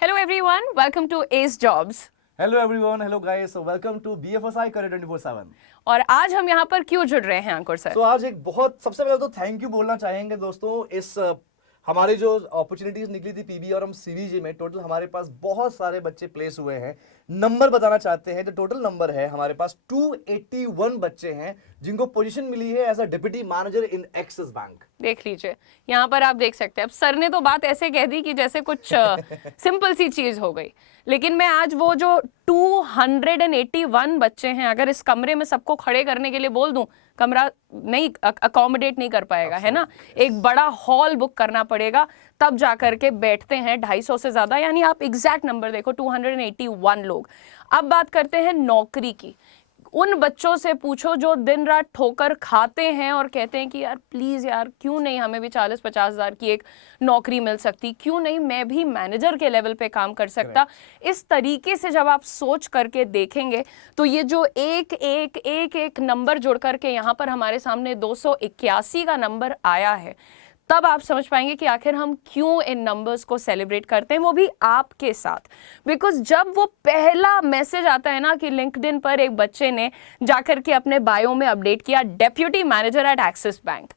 Hello everyone, welcome to Ace Jobs. Hello everyone, hello guys, so welcome to BFSI Career 24/7. और आज हम यहाँ पर क्यों जुड़ रहे हैं अंकुर सर? तो आज एक बहुत सबसे पहले तो थैंक यू बोलना चाहेंगे दोस्तों। इस हमारी जो अपॉर्चुनिटीज निकली थी पीबी और हम सीबीजी में, टोटल हमारे पास बहुत सारे बच्चे प्लेस हुए हैं। नंबर बताना चाहते हैं तो टोटल नंबर है हमारे पास 281 बच्चे हैं जिनको पोजीशन मिली है as a deputy manager in Axis bank. देख लीजिए, यहाँ पर आप देख सकते हैं। अब सर ने तो बात ऐसे कह दी कि जैसे कुछ सिंपल सी चीज हो गई, लेकिन मैं आज वो जो 281 बच्चे हैं, अगर इस कमरे में सबको खड़े करने के लिए बोल दूं, कमरा नहीं अकोमोडेट नहीं कर पाएगा, है ना। एक बड़ा हॉल बुक करना पड़ेगा, तब जाकर के बैठते हैं 250 से ज्यादा। यानी आप एग्जैक्ट नंबर देखो, 281 लोग। अब बात करते हैं नौकरी की। उन बच्चों से पूछो जो दिन रात ठोकर खाते हैं और कहते हैं कि यार प्लीज यार, क्यों नहीं हमें भी 40-50 हजार की एक नौकरी मिल सकती, क्यों नहीं मैं भी मैनेजर के लेवल पे काम कर सकता। इस तरीके से जब आप सोच करके देखेंगे तो ये जो एक नंबर जुड़ करके यहाँ पर हमारे सामने 281 का नंबर आया है, तब आप समझ पाएंगे कि आखिर हम क्यों इन नंबर्स को सेलिब्रेट करते हैं, वो भी आपके साथ। बिकॉज जब वो पहला मैसेज आता है ना कि लिंक्डइन पर एक बच्चे ने जाकर के अपने बायो में अपडेट किया deputy manager eight axis bank,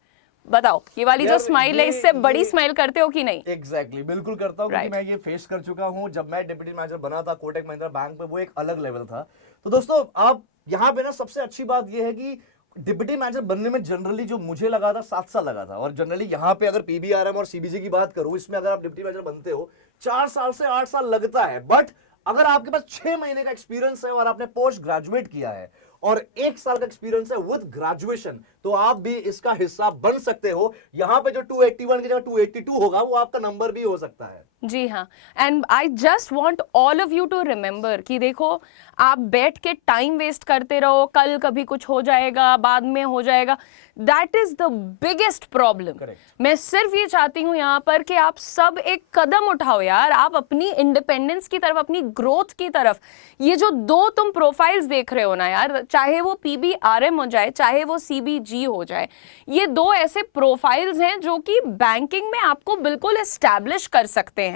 बताओ ये वाली जो स्माइल है, इससे बड़ी स्माइल करते हो कि नहीं? एग्जैक्टली बिल्कुल करता हूँ, क्योंकि मैं ये फेस कर चुका हूँ। जब मैं डिप्टी मैनेजर बना था कोटक महिंद्रा बैंक में, वो एक अलग लेवल था। तो दोस्तों आप यहाँ पे ना सबसे अच्छी बात ये है कि डिप्टी मैनेजर बनने में जनरली जो मुझे लगा था 7 साल लगा था, और जनरली यहाँ पे अगर पीबीआरएम और सीबीजी की बात करूं, इसमें अगर आप डिप्टी मैनेजर बनते हो 4 साल से 8 साल लगता है। बट अगर आपके पास 6 महीने का एक्सपीरियंस है और आपने पोस्ट ग्रेजुएट किया है और 1 साल का एक्सपीरियंस है विद ग्रेजुएशन, तो आप भी इसका हिस्सा बन सकते हो। यहाँ पे जो 281 की जगह 282 होगा, वो आपका नंबर भी हो सकता है। जी हाँ, and I just want all of you to remember कि देखो, आप बैठ के टाइम वेस्ट करते रहो, कल कभी कुछ हो जाएगा, बाद में हो जाएगा, that is the biggest problem. मैं सिर्फ ये चाहती हूँ यहाँ पर कि आप सब एक कदम उठाओ यार, आप अपनी इंडिपेंडेंस की तरफ, अपनी ग्रोथ की तरफ। ये जो दो तुम प्रोफाइल्स देख रहे हो ना यार, चाहे वो पीबीआरएम हो जाए, चाहे वो सीबीजी हो जाए, ये दो ऐसे प्रोफाइल्स हैं जो कि बैंकिंग में आपको बिल्कुल एस्टैब्लिश कर सकते हैं।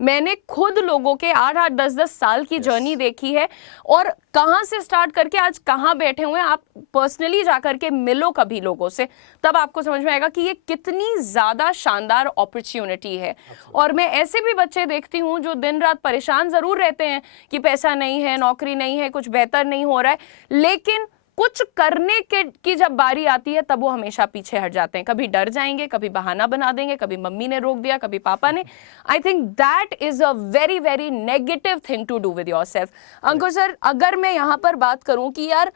मैंने खुद लोगों के 8-8, 10-10 साल की जर्नी देखी है, और कहां से स्टार्ट करके आज कहां बैठे हुए हैं। आप पर्सनली जाकर के मिलो कभी लोगों से, तब आपको समझ में आएगा कि ये कितनी ज्यादा शानदार अपॉर्चुनिटी है। और मैं ऐसे भी बच्चे देखती हूं जो दिन रात परेशान जरूर रहते हैं कि पैसा नहीं है, नौकरी नहीं है, कुछ बेहतर नहीं हो रहा है, लेकिन कुछ करने की जब बारी आती है तब वो हमेशा पीछे हट जाते हैं। कभी डर जाएंगे, कभी बहाना बना देंगे, कभी मम्मी ने रोक दिया, कभी पापा ने। I think that is a very very negative thing to do with yourself. Ankur sir, अगर मैं यहाँ पर बात करूं कि यार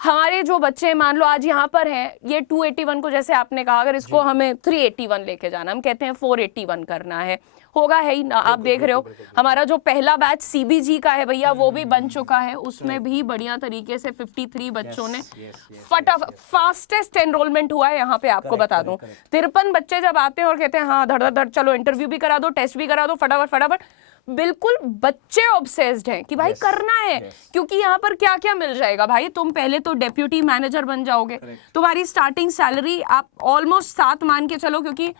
हमारे जो बच्चे मान लो आज यहाँ पर हैं, ये 281 को जैसे आपने कहा, अगर इसको हमें 381 लेके जाना, हम कहते हैं 481 करना है, होगा है ही ना। आप देख रहे हो हमारा जो पहला बैच सीबीजी का है भैया, वो भी बन चुका है, उसमें भी बढ़िया तरीके से 53 बच्चों ने फटाफट फास्टेस्ट एनरोलमेंट हुआ है। यहाँ पे आपको बता दूं 53 बच्चे जब आते हैं और कहते हैं हाँ धड़ धड़ चलो इंटरव्यू भी करा दो, टेस्ट भी करा दो, फटाफट फटाफट, बिल्कुल बच्चे ऑब्सेस्ड हैं कि भाई करना है। क्योंकि यहाँ पर क्या क्या मिल जाएगा भाई, तुम पहले तो डेप्यूटी मैनेजर बन जाओगे, तुम्हारी स्टार्टिंग सैलरी आप ऑलमोस्ट 7 मान के चलो, क्योंकि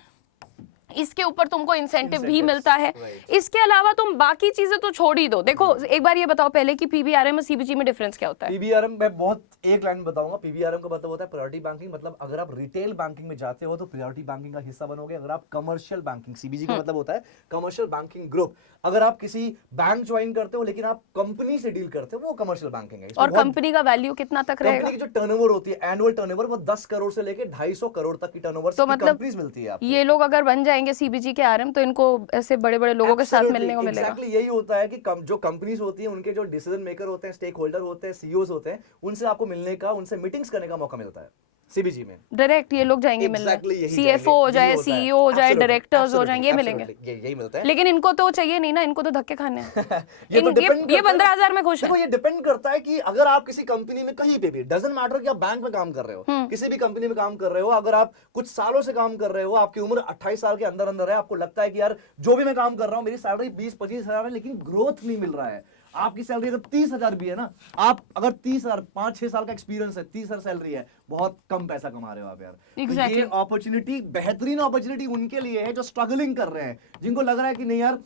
इसके ऊपर तुमको इंसेंटिव भी मिलता है। इसके अलावा तुम बाकी चीजें तो छोड़ ही दो। देखो एक बार ये बताओ पहले कि पीबीआरएम और सीबीजी में डिफरेंस क्या होता है? पीबीआरएम मैं बहुत एक लाइन बताऊंगा। पीबीआरएम का मतलब होता है प्रायोरिटी बैंकिंग, मतलब अगर आप रिटेल बैंकिंग में जाते हो तो प्रायोरिटी बैंकिंग का हिस्सा बनोगे। अगर आप कमर्शियल बैंकिंग, सीबीजी का मतलब होता है कमर्शियल बैंकिंग ग्रुप, अगर आप किसी बैंक ज्वाइन करते हो लेकिन आप कंपनी से डील करते हो, वो कमर्शियल बैंकिंग है। और कंपनी का वैल्यू कितना तक रहेगा? कंपनी की जो टर्नओवर होती है, एनुअल टर्नओवर, वो 10 करोड़ से लेके 250 करोड़ तक की टर्नओवर तो मतलब कंपनीज मिलती है आपको। ये लोग अगर बन जाएंगे सीबीजी के आरएम, तो इनको ऐसे बड़े बड़े लोगों के साथ मिलने को मिलेगा। एग्जैक्टली यही होता है कि जो कंपनीज होती हैं, उनके जो डिसीजन मेकर होते हैं, स्टेक होल्डर होते हैं, सीईओज होते हैं, उनसे आपको मिलने का, उनसे मीटिंग्स करने का मौका मिलता है सीबीजी में। डायरेक्ट ये लोग जाएंगे मिलने, सीएफओ हो जाए, सीईओ हो जाए, डायरेक्टर्स हो जाएंगे, ये मिलेंगे, यही मिलता है। लेकिन इनको तो चाहिए नहीं ना, इनको तो धक्के खाने हैं। ये 15,000 में खुश है। ये डिपेंड करता है कि अगर आप किसी कंपनी में कहीं पे भी, डजंट मैटर कि आप बैंक में काम कर रहे हो, किसी भी कंपनी में काम कर रहे हो, अगर आप कुछ सालों से काम कर रहे हो, आपकी उम्र 28 साल के अंदर अंदर है, आपको लगता है कि यार जो भी मैं काम कर रहा हूं मेरी सैलरी 20-25 हजार है लेकिन ग्रोथ नहीं मिल रहा है, आपकी सैलरी अगर 30,000 भी है ना, आप अगर 30,000 5-6 साल का एक्सपीरियंस है, 30,000 सैलरी है, बहुत कम पैसा कमा रहे हो आप यार। Exactly. तो ये अपॉर्चुनिटी, बेहतरीन अपॉर्चुनिटी उनके लिए है जो स्ट्रगलिंग कर रहे हैं, जिनको लग रहा है कि नहीं यार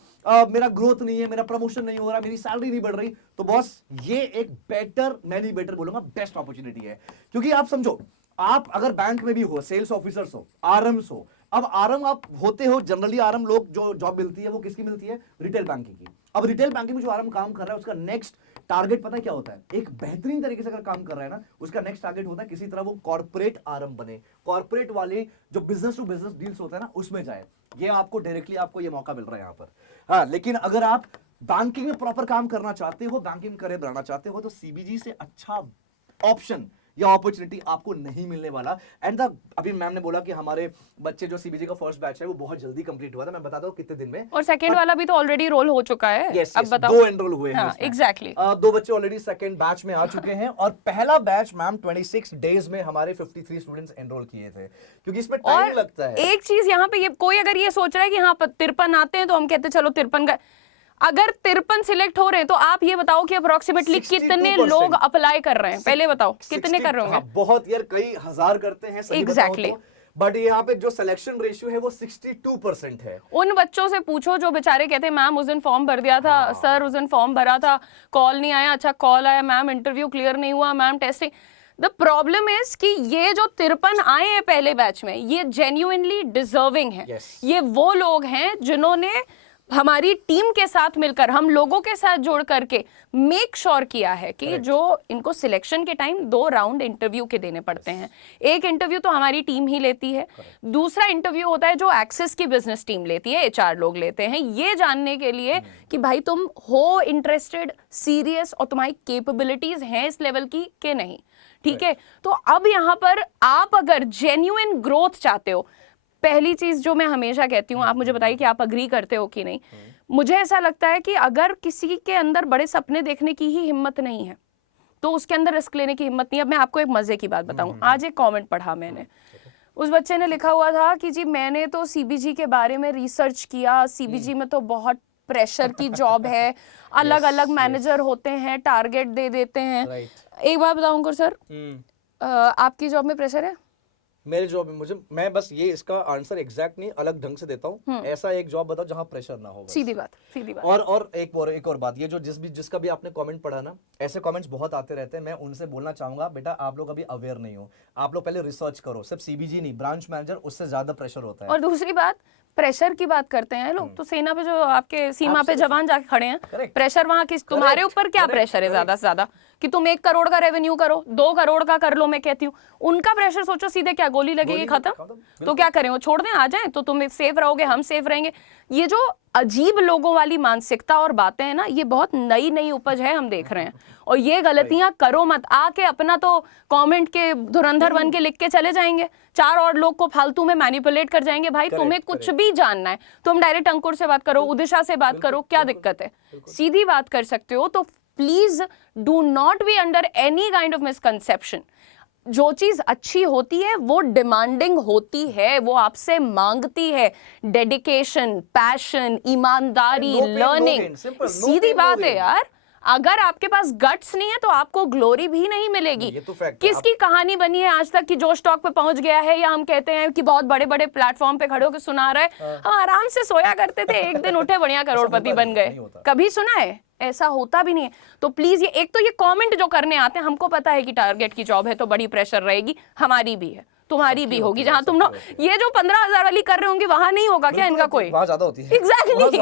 मेरा ग्रोथ नहीं है, मेरा प्रमोशन नहीं हो रहा, मेरी सैलरी नहीं बढ़ रही। तो बॉस ये एक बेटर, मैं नहीं बेटर बोलूंगा, बेस्ट अपॉर्चुनिटी है। क्योंकि आप समझो, आप अगर बैंक में भी हो, सेल्स ऑफिसर्स हो, आरएम्स हो, अब आरएम आप होते हो, जनरली आरएम लोग जो जॉब मिलती है वो किसकी मिलती है? रिटेल बैंकिंग की। अब रिटेल बैंकिंग में जो आरएम काम कर रहा है उसका नेक्स्ट टारगेट पता है क्या होता है? एक बेहतरीन तरीके से अगर काम कर रहा है ना, उसका नेक्स्ट टारगेट होता है किसी तरह वो कॉर्पोरेट आरएम बने, कॉर्पोरेट वाले जो बिजनेस टू बिजनेस डील्स होता है ना उसमें जाए। ये आपको डायरेक्टली आपको ये मौका मिल रहा है यहाँ पर। हाँ, लेकिन अगर आप बैंकिंग में प्रॉपर काम करना चाहते हो, बैंकिंग में करियर बनाना चाहते हो, तो सीबीजी से अच्छा ऑप्शन या अपॉर्चुनिटी आपको नहीं मिलने वाला। एंड अभी मैम ने बोला कि हमारे बच्चे जो सीबीजी का फर्स्ट बैच है वो बहुत जल्दी कंप्लीट हुआ था। मैं बताता हूँ कितने दिन में, और सेकंड वाला भी तो ऑलरेडी रोल हो चुका है। yes, अब yes, बताओ। 2 एनरोल हुए हैं। हाँ, एग्जैक्टली। 2 बच्चे ऑलरेडी सेकंड बैच में आ चुके हैं और पहला बैच मैम 26 डेज में हमारे 53 स्टूडेंट्स एनरोल किए थे, क्योंकि इसमें टाइम लगता है। एक चीज यहाँ पे, ये कोई अगर ये सोच रहा है कि हाँ 53 आते हैं तो हम कहते चलो 53 का, अगर 53 सिलेक्ट हो रहे हैं तो आप ये बताओ कि अप्रोक्सीमेटली कितने लोग अप्लाई कर रहे हैं? पहले बताओ कितने कर रहे होंगे? हाँ, बहुत यार, कई हजार करते हैं Exactly. बट यहाँ पे जो सिलेक्शन रेशियो है वो 62% है। उन बच्चों से पूछो जो बेचारे कहते हैं मैम उस दिन फॉर्म भर दिया था, सर उस दिन फॉर्म भरा था, कॉल नहीं आया, अच्छा कॉल आया, मैम इंटरव्यू क्लियर नहीं हुआ, ma'am testing. The problem is कि ये जो 53 आए हैं पहले बैच में, ये जेन्युइनली डिजर्विंग है। Yes. ये वो लोग हैं जिन्होंने हमारी टीम के साथ मिलकर, हम लोगों के साथ जोड़ करके मेक श्योर किया है कि Correct. जो इनको सिलेक्शन के टाइम 2 राउंड इंटरव्यू के देने पड़ते हैं। एक इंटरव्यू तो हमारी टीम ही लेती है, दूसरा इंटरव्यू होता है जो एक्सेस की बिजनेस टीम लेती है, एचआर लोग लेते हैं, ये जानने के लिए कि भाई तुम हो इंटरेस्टेड, सीरियस, और तुम्हारी कैपेबिलिटीज हैं इस लेवल की कि नहीं। ठीक है, तो अब यहाँ पर आप अगर जेन्युइन ग्रोथ चाहते हो, पहली चीज जो मैं हमेशा कहती हूँ, आप मुझे बताइए कि आप अग्री करते हो कि नहीं। मुझे ऐसा लगता है कि अगर किसी के अंदर बड़े सपने देखने की ही हिम्मत नहीं है तो उसके अंदर रिस्क लेने की हिम्मत नहीं है। अब मैं आपको एक मजे की बात बताऊं, आज एक कमेंट पढ़ा मैंने, उस बच्चे ने लिखा हुआ था कि जी मैंने तो सीबीजी के बारे में रिसर्च किया, सीबीजी में तो बहुत प्रेशर की जॉब है, अलग अलग मैनेजर होते हैं, टारगेट दे देते हैं। एक बात बताऊं अंकुर सर, आपकी जॉब में प्रेशर है? मेरे जॉब में मैं बस ये इसका आंसर एग्जैक्ट नहीं, अलग ढंग से देता हूँ। ऐसा एक जॉब बताओ जहाँ प्रेशर ना हो। सीधी बात, सीधी बात। और एक और बात, ये जो जिसका भी आपने कमेंट पढ़ा ना, ऐसे कमेंट्स बहुत आते रहते हैं। मैं उनसे बोलना चाहूंगा, बेटा आप लोग अभी अवेयर नहीं हो, आप लोग पहले रिसर्च करो। सिर्फ सीबीजी नहीं, ब्रांच मैनेजर, उससे ज्यादा प्रेशर होता है। और दूसरी बात, प्रेशर की बात करते हैं लोग, तो सेना पे जो आपके सीमा पे जवान जाके खड़े हैं, प्रेशर वहां किस, तुम्हारे ऊपर क्या प्रेशर है ज्यादा से ज्यादा कि तुम 1 करोड़ का रेवेन्यू करो, 2 करोड़ का कर लो। मैं कहती हूँ उनका प्रेशर सोचो, सीधे क्या गोली लगेगी, खत्म। तो क्या करें, वो छोड़ दें, आ जाएं तो तुम सेफ रहोगे, हम सेफ रहेंगे। ये जो अजीब लोगों वाली मानसिकता और बातें हैं ना, ये बहुत नई नई उपज है, हम देख रहे हैं। और ये गलतियां करो मत, आके अपना तो कमेंट के धुरंधर बन के लिख के चले जाएंगे, 4 और लोग को फालतू में मैनिपुलेट कर जाएंगे। भाई तुम्हें कुछ भी जानना है, तुम डायरेक्ट अंकुर से बात करो, उदिशा से बात करो, क्या दिक्कत है? सीधी बात कर सकते हो। तो please do not be under any kind of misconception. जो चीज अच्छी होती है वो डिमांडिंग होती है, वो आपसे मांगती है डेडिकेशन, पैशन, ईमानदारी, लर्निंग। सीधी बात है यार। अगर आपके पास गट्स नहीं है तो आपको ग्लोरी भी नहीं मिलेगी। ये तो फैक्ट है। किसकी कहानी बनी है आज तक कि जो स्टॉक पे पहुंच गया है, या हम कहते हैं कि बहुत बड़े बड़े प्लेटफॉर्म पे खड़े होकर सुना रहे, हम आराम से सोया करते थे, एक दिन उठे बढ़िया करोड़पति बन गए। कभी सुना है? ऐसा होता भी नहीं है। तो प्लीज ये एक तो ये कमेंट जो करने आते हैं, हमको पता है कि टारगेट की जॉब है तो बड़ी प्रेशर रहेगी, हमारी भी है, तुम्हारी भी होगी। जहां तुम ये जो 15,000 वाली कर रहे होंगे वहां नहीं होगा क्या इनका कोई? वहां ज्यादा होती है। Exactly,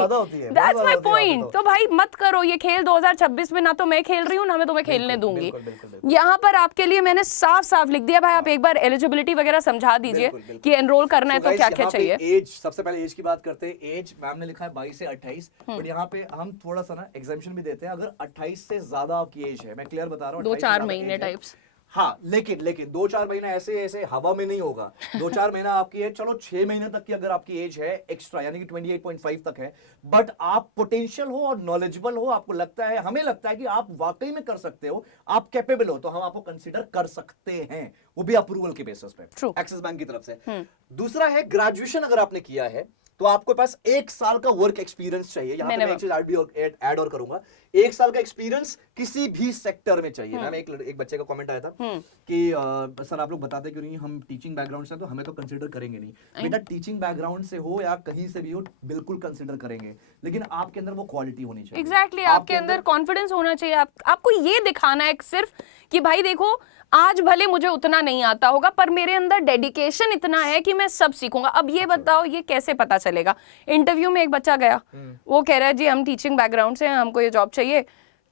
that's my point. तो भाई मत करो ये खेल 2026 में, ना तो मैं खेल रही हूँ ना मैं तुम्हें खेलने दूंगी। यहाँ पर आपके लिए मैंने साफ साफ लिख दिया। भाई आप एक बार एलिजिबिलिटी वगैरह समझा दीजिए कि एनरोल करना है तो क्या क्या चाहिए। एज, सबसे पहले एज की बात करते हैं। एज मैम ने लिखा है 22 से 28, बट यहाँ पे हम थोड़ा सा ना एग्जाम्पशन भी देते हैं। अगर 28 से ज्यादा आपकी एज है, मैं क्लियर बता रहा हूँ, 2-4 महीने टाइप्स। हाँ, लेकिन 2-4 महीना ऐसे हवा में नहीं होगा। 2-4 महीना आपकी एज, चलो 6 महीने तक की अगर आपकी एज है एक्स्ट्रा, यानी कि 28.5 तक है, बट आप पोटेंशियल हो और नॉलेजेबल हो, आपको लगता है, हमें लगता है कि आप वाकई में कर सकते हो, आप कैपेबल हो, तो हम आपको कंसीडर कर सकते हैं, वो भी अप्रूवल के बेसिस पे, एक्सिस बैंक की तरफ से। दूसरा है ग्रेजुएशन अगर आपने किया है तो आपके पास 1 साल का वर्क एक्सपीरियंस चाहिए। यहाँ पे मैं एक चीज ऐड और करूंगा, 1 साल का एक्सपीरियंस किसी भी सेक्टर में चाहिए। मैम एक बच्चे का कमेंट आया था कि सर आप लोग बताते क्यों नहीं, हम टीचिंग बैकग्राउंड से तो हमें तो कंसीडर करेंगे नहीं। बेटा टीचिंग बैकग्राउंड से हो या कहीं से भी हो, बिल्कुल कंसीडर करेंगे, लेकिन आपके अंदर वो क्वालिटी होनी चाहिए। एग्जैक्टली, आपके अंदर कॉन्फिडेंस होना चाहिए। आपको ये दिखाना है सिर्फ कि भाई देखो, आज भले मुझे उतना नहीं आता होगा पर मेरे अंदर डेडिकेशन इतना है कि मैं सब सीखूंगा। अब ये बताओ, ये कैसे पता चलेगा? इंटरव्यू में एक बच्चा गया, वो कह रहा है जी हम टीचिंग बैकग्राउंड से हैं, हमको ये जॉब चाहिए।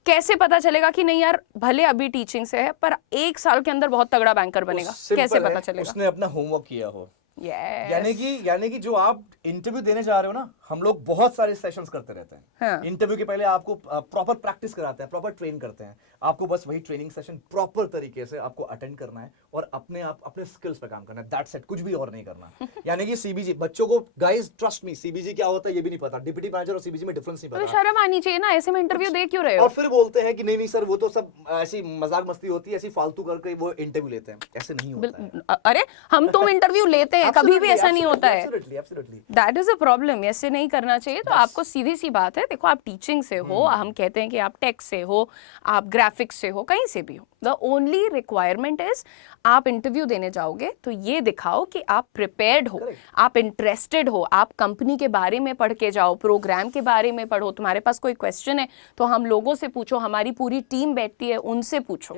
कैसे पता चलेगा कि नहीं यार, भले अभी टीचिंग से है पर 1 साल के अंदर बहुत तगड़ा बैंकर बनेगा? कैसे पता चलेगा? उसने अपना होमवर्क किया हो। Yes. यानी कि जो आप इंटरव्यू देने जा रहे हो ना, हम लोग बहुत सारे सेशंस करते रहते हैं। हाँ. इंटरव्यू के पहले आपको प्रॉपर प्रैक्टिस कराते हैं, प्रॉपर ट्रेन करते हैं। आपको बस वही ट्रेनिंग सेशन प्रॉपर तरीके से आपको अटेंड करना है और अपने स्किल्स पे काम करना है। दैट्स इट, कुछ भी और नहीं करना। यानी कि सीबीजी बच्चों को, गाइस ट्रस्ट मी, सीबीजी क्या होता है ये भी नहीं पता, डिप्टी मैनेजर और सीबीजी में डिफरेंस नहीं पता। तो शर्म आनी चाहिए ना, ऐसे में इंटरव्यू दे क्यों रहे हो? और फिर बोलते हैं कि नहीं नहीं सर वो तो सब ऐसी मजाक मस्ती होती है, ऐसी फालतू करके वो इंटरव्यू लेते हैं। ऐसे नहीं होता है। अरे हम तुम इंटरव्यू लेते हैं, कभी भी ऐसा नहीं होता है। Absolutely. That is a problem. ऐसे नहीं करना चाहिए। तो आपको सीधी सी बात है, देखो आप टीचिंग से हो, हम कहते हैं कि आप टेक से हो, आप ग्राफिक्स से हो, कहीं से भी हो, द ओनली रिक्वायरमेंट इज आप इंटरव्यू देने जाओगे तो ये दिखाओ कि आप प्रिपेयर्ड हो, आप इंटरेस्टेड हो, आप कंपनी के बारे में पढ़ के जाओ, प्रोग्राम के बारे में पढ़ो। तुम्हारे पास कोई क्वेश्चन है तो हम लोगों से पूछो, हमारी पूरी टीम बैठती है, उनसे पूछो।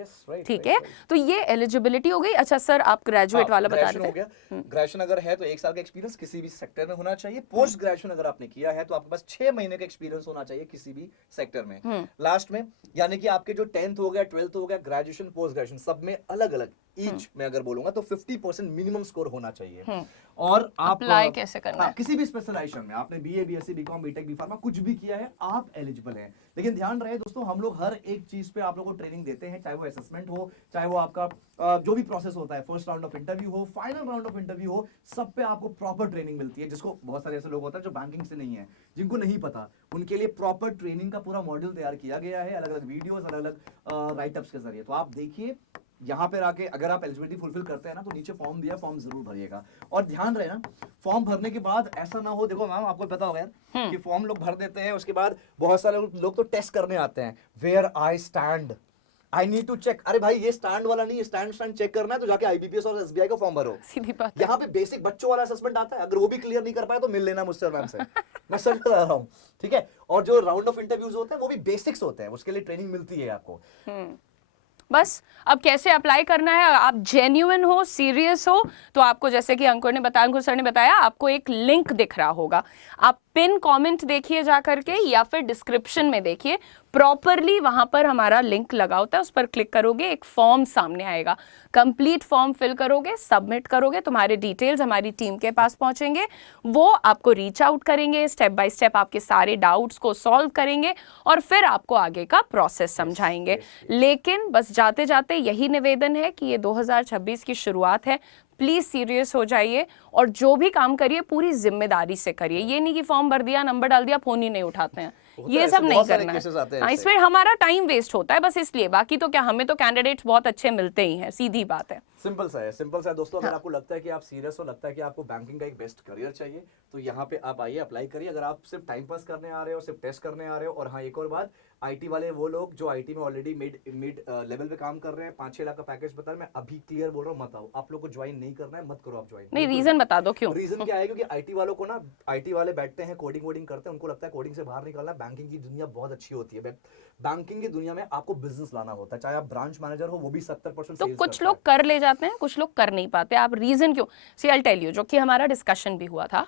ठीक है, तो ये एलिजिबिलिटी हो गई। अच्छा सर, आप ग्रेजुएट वाला बता रहे थे। ग्रेजुएशन अगर है तो 1 साल का एक्सपीरियंस किसी भी सेक्टर में होना चाहिए। पोस्ट ग्रेजुएशन अगर आपने किया है तो आपके पास 6 महीने का एक्सपीरियंस होना चाहिए किसी भी सेक्टर में। लास्ट में यानी कि आपके जो 10th हो गया, 12th हो गया, ग्रेजुएशन पोस्ट ग्रेजुएशन सब में अलग अलग ईच में अगर बोलूंगा तो 50% मिनिमम स्कोर होना चाहिए। और आप अप्लाई कैसे करना है? किसी भी स्पेशलाइजेशन में आपने BA, BSc, BCom, BTech, BPharma कुछ भी किया है, आप एलिजिबल हैं। लेकिन ध्यान रहे दोस्तों, हम लोग हर एक चीज पे आप लोगों को ट्रेनिंग देते हैं, चाहे वो असेसमेंट हो, चाहे वो आपका जो भी प्रोसेस होता है, फर्स्ट राउंड ऑफ इंटरव्यू हो, फाइनल राउंड ऑफ इंटरव्यू हो, सब पे आपको प्रॉपर ट्रेनिंग मिलती है। जिसको बहुत सारे ऐसे लोग होते हैं जो बैंकिंग से नहीं है, जिनको नहीं पता, उनके लिए प्रॉपर ट्रेनिंग का पूरा मॉड्यूल तैयार किया गया है, अलग अलग वीडियोस, अलग अलग राइटअप्स के जरिए। तो आप देखिए यहाँ पे आके अगर आप एलिजिबिलिटी फुलफिल करते हैं ना तो नीचे फॉर्म दिया, फॉर्म जरूर भरिएगा। और ध्यान रहे ना, फॉर्म भरने के बाद ऐसा ना हो, देखो मैम आपको पता होगा यार कि फॉर्म लोग भर देते हैं, उसके बाद बहुत सारे लोग तो टेस्ट करने आते हैं, where I stand, I need to check. अरे भाई ये स्टैंड वाला नहीं, स्टैंड चेक करना है तो जाके आईबीपीएस और एसबीआई का फॉर्म भरो। सीधी बात। यहाँ पे बेसिक बच्चों वाला असेसमेंट आता है, अगर वो भी क्लियर नहीं कर पाए तो मिल लेना मुझसे मैम से, मैं सर करा रहा हूँ। ठीक है, और जो राउंड ऑफ इंटरव्यूज होते हैं वो भी बेसिक्स होते हैं, उसके लिए ट्रेनिंग मिलती है आपको। बस अब कैसे अप्लाई करना है, आप जेन्युइन हो, सीरियस हो, तो आपको जैसे कि अंकुर ने बताया, अंकुर सर ने बताया, आपको एक लिंक दिख रहा होगा, आप पिन कमेंट देखिए जा करके या फिर डिस्क्रिप्शन में देखिए, प्रॉपरली वहां पर हमारा लिंक लगा होता है, उस पर क्लिक करोगे, एक फॉर्म सामने आएगा, कंप्लीट फॉर्म फिल करोगे, सबमिट करोगे, तुम्हारे डिटेल्स हमारी टीम के पास पहुंचेंगे, वो आपको रीच आउट करेंगे, स्टेप बाय स्टेप आपके सारे डाउट्स को सॉल्व करेंगे और फिर आपको आगे का प्रोसेस समझाएंगे। लेकिन बस जाते जाते यही निवेदन है कि ये 2026 की शुरुआत है, प्लीज सीरियस हो जाइए और जो भी काम करिए पूरी जिम्मेदारी से करिए। ये नहीं कि फॉर्म भर दिया, नंबर डाल दिया, फोन ही नहीं उठाते हैं, ये सब नहीं करना है। इसमें हमारा टाइम वेस्ट होता है बस इसलिए, बाकी तो क्या, हमें तो कैंडिडेट्स बहुत अच्छे मिलते ही हैं, सीधी बात है। सिंपल सा है दोस्तों। अगर आपको लगता है कि आप सीरियस हो, लगता है कि आपको बैंकिंग का एक बेस्ट करियर चाहिए, तो यहाँ पे आप आइए, अप्लाई करिए। अगर आप सिर्फ टाइम पास करने आ रहे हो, सिर्फ टेस्ट करने आ रहे हो, और हाँ एक और बात, आईटी वाले वो लोग जो आईटी में ऑलरेडी मिड लेवल पे काम कर रहे हैं, 5-6 लाख का पैकेज बता रहे, मैं अभी क्लियर बोल रहा हूँ, मत आओ। आप लोग को ज्वाइन नहीं करना है, मत करो आप ज्वाइन। नहीं, रीजन बता दो क्यों। रीजन क्या है, क्योंकि आईटी वालों को ना, आईटी वाले बैठते हैं, कोडिंग वोडिंग करते हैं, उनको लगता है कोडिंग से बाहर निकलना है। बैंकिंग की दुनिया बहुत अच्छी होती है, बैंकिंग की दुनिया में आपको बिजनेस लाना होता है, चाहे आप ब्रांच मैनेजर हो, वो भी 70% तो कुछ लोग कर ले जाते हैं, कुछ लोग कर नहीं पाते। आप रीजन क्यों, सी आई टेल यू, जो कि हमारा डिस्कशन भी हुआ था,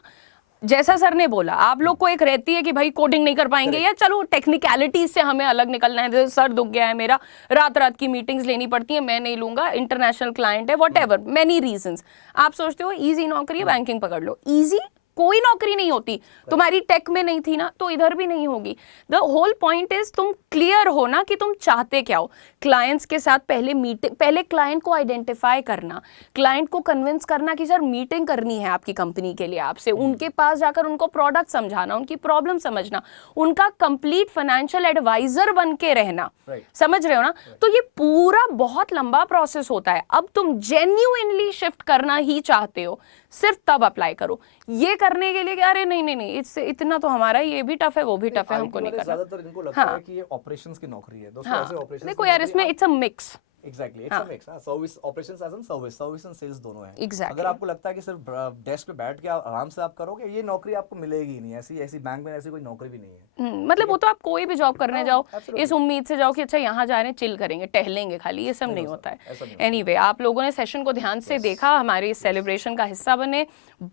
जैसा सर ने बोला, आप लोग को एक रहती है कि भाई कोडिंग नहीं कर पाएंगे, या चलो टेक्निकलिटीज से हमें अलग निकलना है, जैसे सर दुख गया है मेरा, रात की मीटिंग्स लेनी पड़ती है, मैं नहीं लूंगा, इंटरनेशनल क्लाइंट है, व्हाटएवर, मेनी रीजंस। आप सोचते हो इजी नौकरी है, बैंकिंग पकड़ लो, इजी कोई नौकरी नहीं होती। तुम्हारी टेक में नहीं थी ना, तो इधर भी नहीं होगी। द होल पॉइंट इज तुम क्लियर हो ना कि तुम चाहते क्या हो। क्लाइंट्स के साथ पहले क्लाइंट को आइडेंटिफाई करना, क्लाइंट को कन्विंस करना कि सर मीटिंग करनी है आपकी कंपनी के लिए आपसे, उनके पास जाकर उनको प्रोडक्ट समझाना, उनकी प्रॉब्लम समझना, उनका कंप्लीट फाइनेंशियल एडवाइजर बन के रहना। समझ रहे हो ना? तो ये पूरा बहुत लंबा प्रोसेस होता है। अब तुम जेन्युइनली शिफ्ट करना ही चाहते हो, सिर्फ तब अप्लाई करो। ये करने के लिए कि अरे नहीं नहीं नहीं इससे इतना तो हमारा ये भी टफ है वो भी टफ है, हमको नहीं करना। ज्यादातर इनको लगता है कि ये ऑपरेशंस की नौकरी है दोस्तों। ऐसे ऑपरेशंस देखो यार इसमें it's a mix. Exactly it's a mix. Service operations as an service and sales दोनों है। Exactly. अगर आपको लगता है कि सिर्फ डेस्क पे बैठ के आप आराम से आप करोगे, ये नौकरी आपको मिलेगी ही नहीं। ऐसी बैंक में ऐसी कोई नौकरी भी नहीं है। मतलब वो तो आप कोई भी जॉब करने जाओ absolutely. इस उम्मीद से जाओ कि अच्छा यहाँ जा रहे हैं चिल करेंगे टहलेंगे खाली, ये सब नहीं होता ऐसा है। नहीं एनीवे आप लोगों ने सेशन को ध्यान से देखा, हमारे इस सेलिब्रेशन का हिस्सा बने,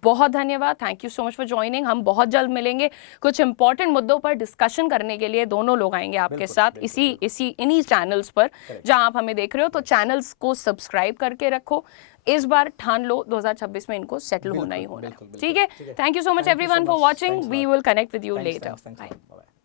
बहुत धन्यवाद। Thank you so much for joining. हम बहुत जल्द मिलेंगे कुछ इंपॉर्टेंट मुद्दों पर डिस्कशन करने के लिए। दोनों लोग आएंगे आपके साथ इन्हीं चैनल्स पर जहां आप हमें देख रहे हो। तो चैनल्स को सब्सक्राइब करके रखो। इस बार ठान लो 2026 में इनको सेटल होना ही होना है। ठीक है, thank you so much everyone for watching. We will connect with you later. Bye.